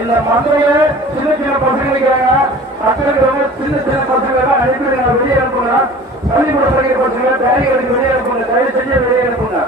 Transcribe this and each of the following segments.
இந்த மதுரையில சின்ன சின்ன பசங்க சின்ன சின்ன பசங்க எல்லாம் வெளியே அனுப்புங்க. பள்ளிக்கூட படிக்கிற பசங்க பேரைகளுக்கு வெளியே அனுப்புங்க. தயவு செஞ்சு வெளியே அனுப்புங்க.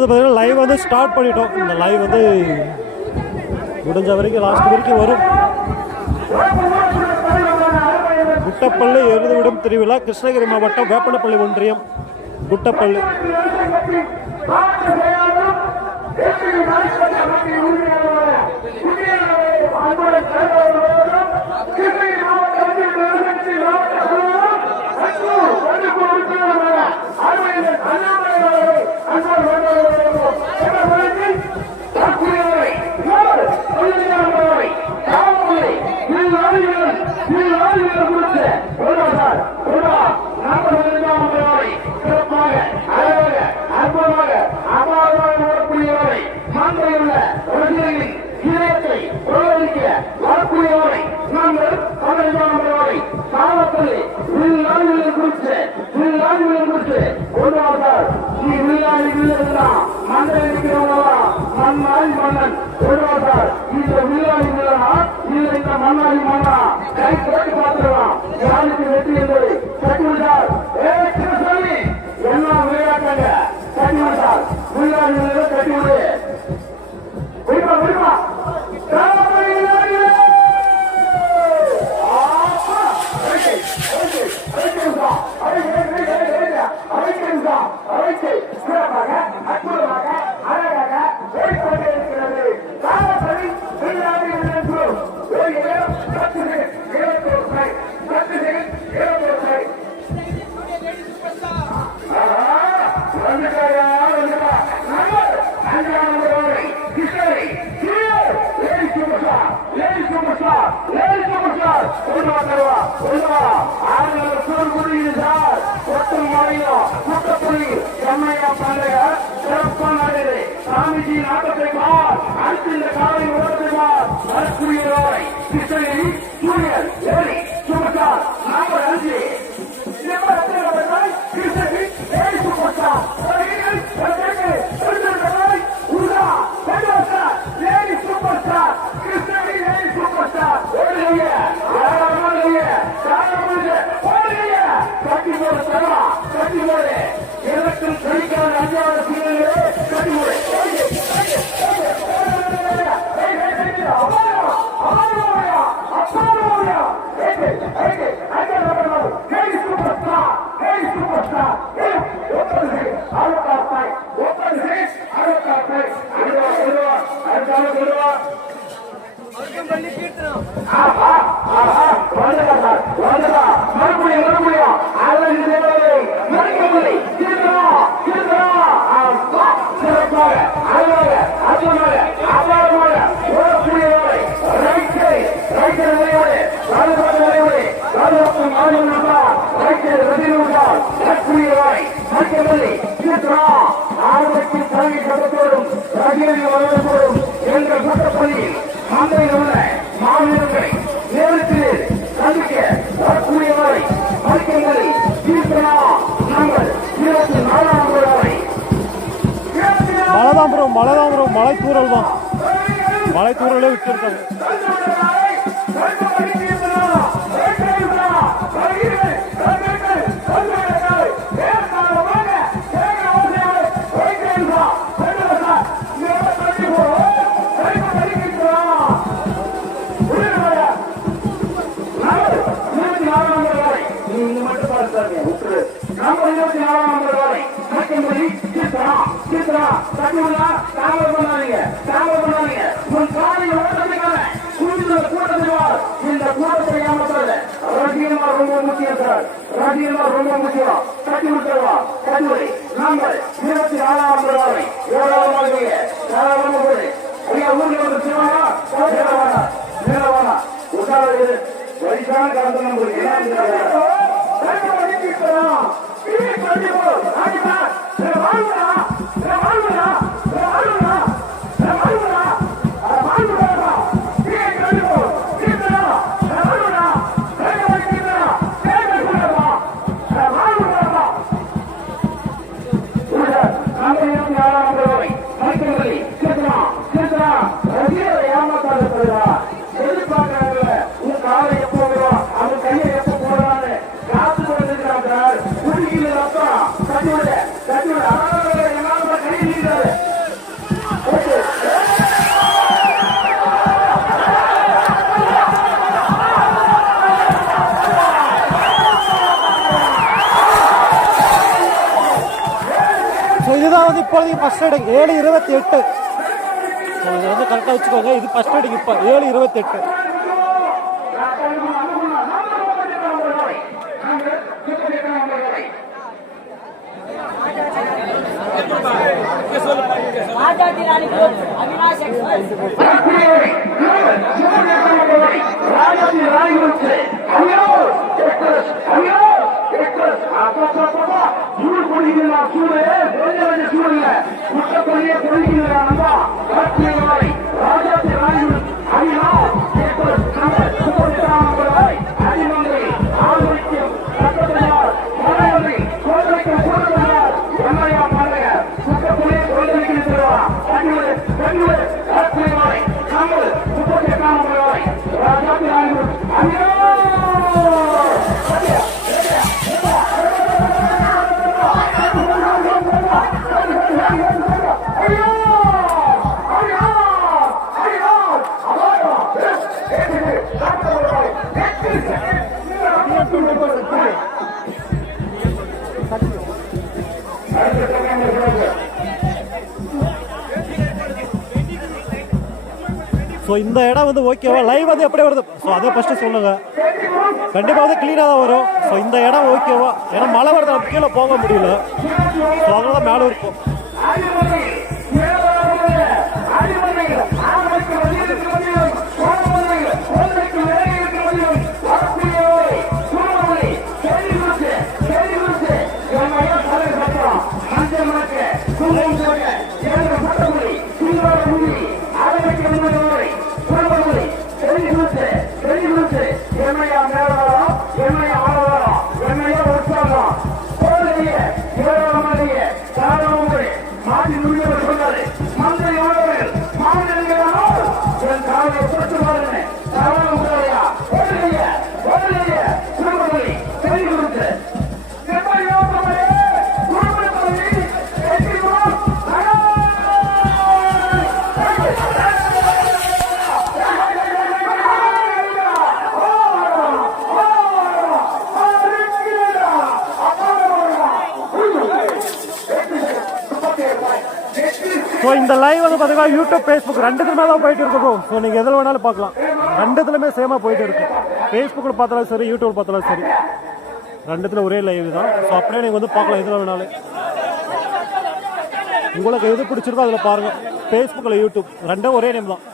பார்த்தீங்கன்னா லைவ் வந்து ஸ்டார்ட் பண்ணிட்டோம். இந்த லைவ் வந்து முடிஞ்ச வரைக்கும் லாஸ்ட் வரைக்கும் வரும். குட்டப்பள்ளி எருதுவிடும் திருவிழா கிருஷ்ணகிரி மாவட்டம் வேப்பனப்பள்ளி ஒன்றியம். குட்டப்பள்ளி. அறுபது செய்ய வரக்கூடியவரை நாங்கள் அவர்களை காலத்தில் வில்லாண்களை குறித்து வில்லாண்களை குறித்து ஒருவார்கள் நீ வில்லாணி இல்லைன்னா மண்டை இருக்கிறவங்களா? மண்ணாய் மன்னன். ஒருவார்கள் இந்த வில்லாணி இல்லைனா இல்லை இந்த மண்ணாய் மன்னா? கை குறைக்கு பார்த்துக்கலாம் யாருக்கு வெற்றி என்பதை? கட்டிவிட்டார் ஏ கிருஷ்ணி எல்லாம் விளையாட்டாங்க. கட்டிவிட்டார் வில்லாணி கட்டிவிடு trabalhar பண்டைய சிறப்பானது சாமிஜி நாட்டத்தை பார் அடுத்து இந்த காலை உலகத்தை பார் அற்புயிரோரை கிருஷ்ணகிரி சூரியன் ஏழி சுமக்கார் நாற்பது அஞ்சு. கிருஷ்ணகிரி ஏழி சுமக்கார் Yeah. இந்த கூட்டத்தை ரொம்ப முக்கியம் சார். ராஜீவ் ரொம்ப முக்கியம். வந்து நம்மளுக்கு என்ன ஃபர்ஸ்ட் ரைடிங் ஏழு இருபத்தி எட்டு. ஸோ இதை வந்து கரெக்டாக வச்சுக்கோங்க. இது ஃபர்ஸ்ட் ரைடிங் இப்போ. ஏழு இருபத்தி எட்டு. ராஜாஜி ராணி கோச் அவினாஷ் எக்ஸ்பிரஸ் ராஜாஜி சூடு கொள்கிறா சூடு வேண்டிய வேண்டிய கொள்கிறா ஸோ இந்த இடம் வந்து ஓகேவா லைவ் வந்து எப்படி வருது? ஸோ அதை ஃபஸ்ட்டு சொல்லுங்க. கண்டிப்பாக வந்து க்ளீனாக தான் வரும். ஸோ இந்த இடம் ஓகேவா ஏன்னா மழை வருது நம்ம கீழே போக முடியல. ஸோ அதனால மேலே இருக்கும் காவல் மாநிலங்களால் என் காலையை புரட்டு இன்ஸ்டா யூடியூப் ஃபேஸ்புக் ரெண்டுத்துலையுமே தான் போயிட்டு இருக்கும் ஸோ நீங்கள் எதில் வேணாலும் பார்க்கலாம். ரெண்டுத்துலையுமே சேமாக போயிட்டு இருக்கு. ஃபேஸ்புக்கில் பார்த்தாலும் சரி யூடியூப் பார்த்தாலும் சரி. ரெண்டுத்தில் ஒரே லைவ் தான். ஸோ அப்படியே நீங்கள் வந்து பார்க்கலாம் எதில் வேணாலும். உங்களுக்கு எது பிடிச்சிருக்கோ அதில் பாருங்கள் ஃபேஸ்புக்கில் யூடியூப் ரெண்டும் ஒரே நேம் தான்.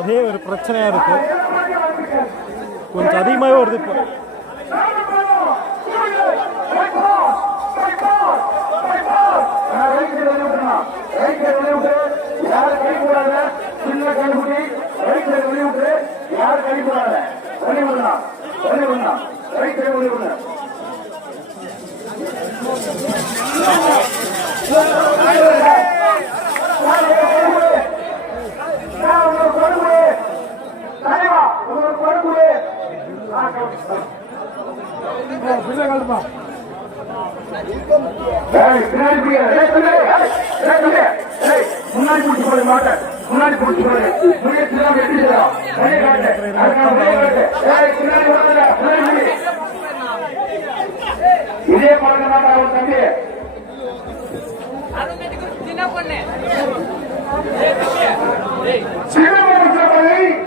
அதே ஒரு பிரச்சனையாக இருக்குது கொஞ்சம் அதிகமாகவே வருது இப்போ Yeah. முன்னாடி பிடிச்சு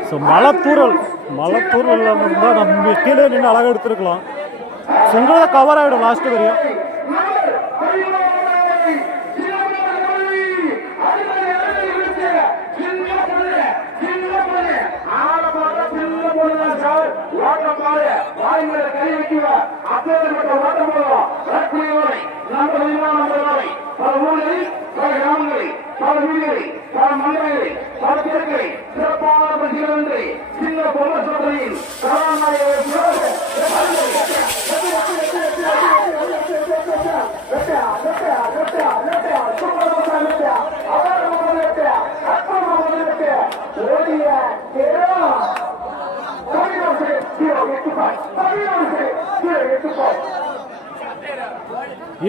ஸோ மலை தூரல் மலை தூரல் நம்ம கீழே நின்று அழகாக எடுத்துருக்கலாம். சிங்களத கவர் ஆகிடும் லாஸ்ட் வரையும் சின்ன பொருள் சோதனையில்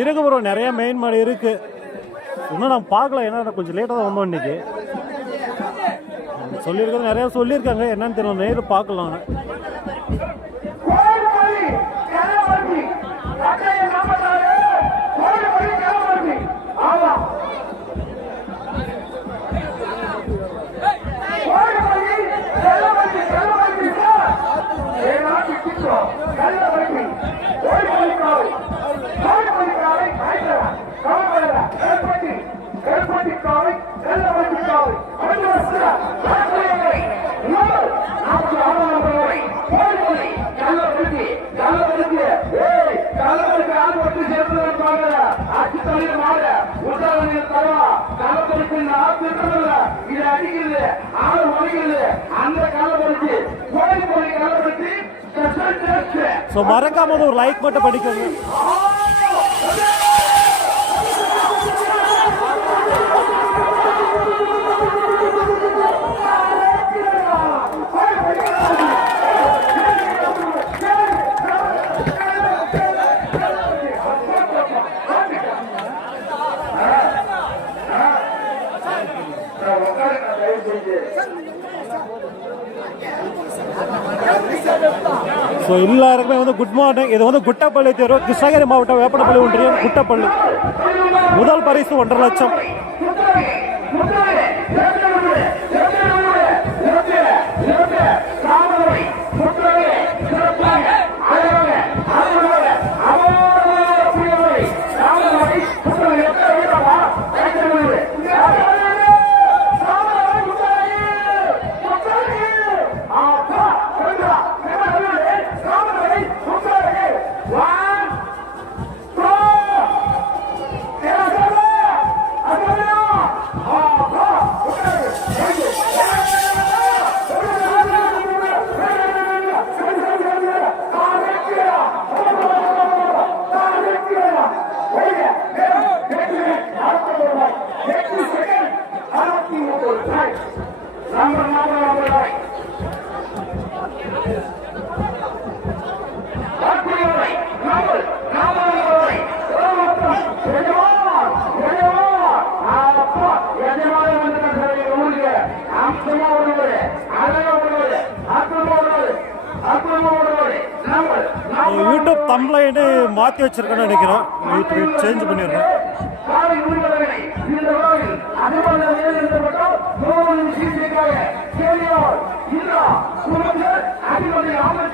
இருக்கு ப்ரோ நிறைய மெயின் மாடு இருக்கு. இன்னும் நான் பார்க்கல ஏன்னா கொஞ்சம் லேட்டாக தான் வந்தோம் இன்னைக்கு. சொல்லியிருக்கிறது நிறைய சொல்லியிருக்காங்க என்னன்னு தெரியல நேரில் பார்க்கலாம் ஸோ மறக்காம ஒரு லைக் மட்டும் படிக்கோங்க. ஸோ எல்லாருக்குமே குட் மார்னிங் இது வந்து குட்டப்பள்ளி தெரு. கிருஷ்ணகிரி மாவட்டம் வேப்பனப்பள்ளி ஒன்றியம் குட்டப்பள்ளி. முதல் பரிசு ஒன்றரை லட்சம். மாற்றி வச்சிருக்கேன்னு நினைக்கிறேன் வெயிட் வெயிட் சேஞ்ச் பண்ணிடுறேன் காலை உரிமைகளை இந்த விழாவில் அதிபர் நிலைநிறுத்தப்பட்டால் முழுவதும் சிகிச்சைக்காக சேவையால் இந்திரா குழுக்கள் அதிபதி ஆமல்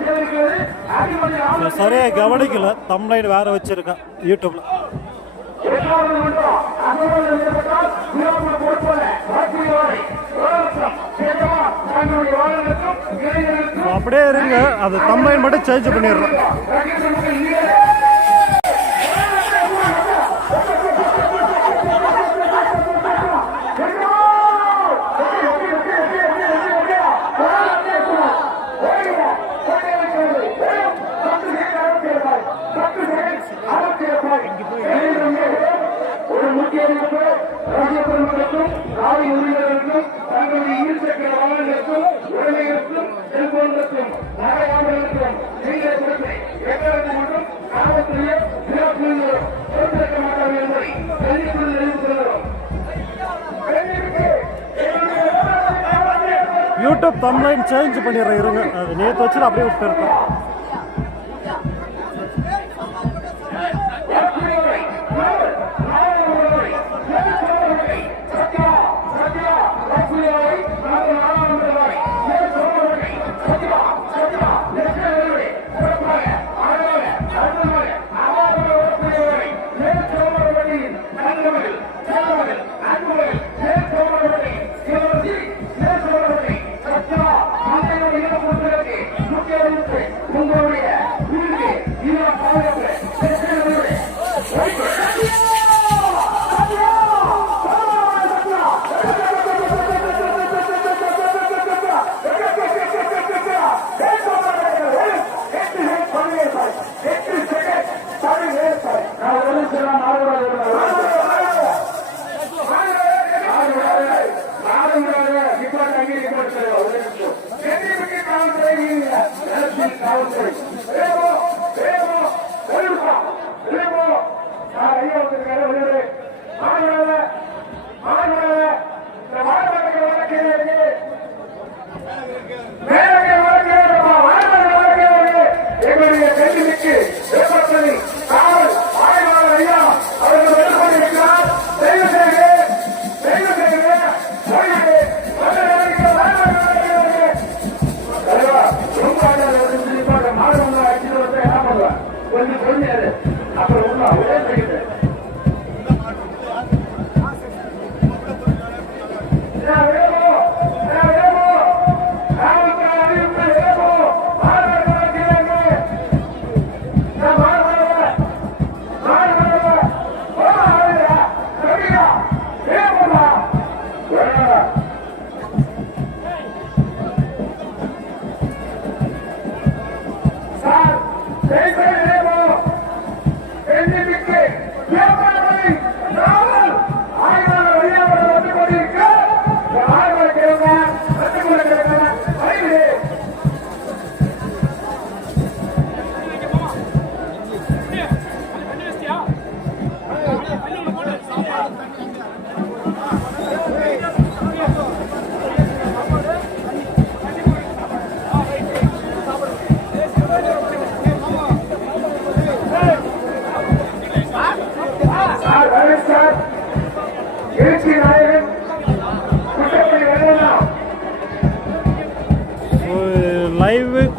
யூடியூப் தம்லைன் சேஞ்ச் பண்ணிடுறேன் இருங்க. அது நேற்று வச்சு அப்படியே விட்டு இருக்கோம்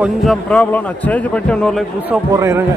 கொஞ்சம் ப்ராப்ளம் நான் சேஞ்ச் பண்ணிட்டு இன்னொரு லைஃப் புதுசாக போடுறேன் இருங்க.